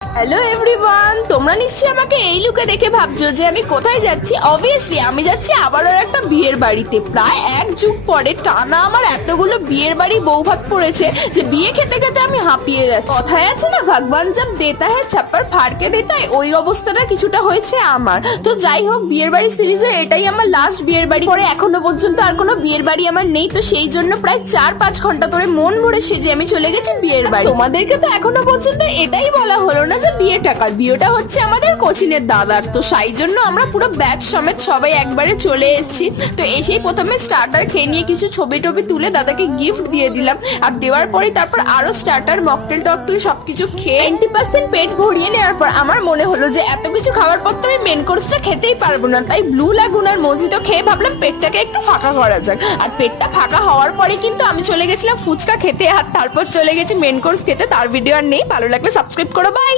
Hello everyone, তোমরা নিশ্চয়ই আমাকে এই লুকে দেখে ভাবছো যে আমি কোথায় যাচ্ছি। অবভিয়াসলি আমি যাচ্ছি আবারও একটা বিয়ের বাড়িতে। প্রায় এক যুগ পরে টানা আমার এতগুলো বিয়ের বাড়ি বৌভাত পড়েছে যে বিয়ে খেতে খেতে আমি হাঁপিয়ে যাচ্ছি। কথায় আছে না, ভগবান জব দেতা হ্যায় ছাপ্পার ফাড়কে দেতা হ্যায়, ওই অবস্থাটা কিছুটা হয়েছে আমার। তো যাই হোক, বিয়ের বাড়ি সিরিজের এটাই আমার লাস্ট বিয়ের বাড়ি। পরে এখনো পর্যন্ত আর কোনো বিয়ের বাড়ি আমার নেই, তো সেই জন্য প্রায় 4-5 ঘন্টা ধরে মন ভরে সেজে আমি চলে গেছি বিয়ের বাড়ি। তোমাদেরকে তো এখনো পর্যন্ত এটাই বলা হলো না যে বিয়েটা কার। বিয়েটা হচ্ছে আমাদের কোচিনের দাদার। তো সেই জন্য আমরা পুরো ব্যাচ সমেত সবাই একবারে চলে এসেছি। তো এসেই প্রথমে স্টার্টার খেয়ে নিয়ে কিছু ছবি টবি তুলে দাদাকে গিফট দিয়ে দিলাম। আর দেওয়ার পরে তারপর আরো স্টার্টার মকটেল টকটেল সবকিছু খেয়ে 90% পেট ভরিয়ে নেওয়ার পর আমার মনে হলো যে এত কিছু খাওয়ার পর তো আমি মেন কোর্সটা খেতেই পারবো না। তাই ব্লু লাগুন আর মজিতো খেয়ে ভাবলাম পেটটাকে একটু ফাঁকা করা যাক। আর পেটটা ফাঁকা হওয়ার পরে কিন্তু আমি চলে গেছিলাম ফুচকা খেতে, আর তারপর চলে গেছি মেন কোর্স খেতে। তার ভিডিও আর নেই, ভালো লাগলে সাবস্ক্রাইব করো, বাই।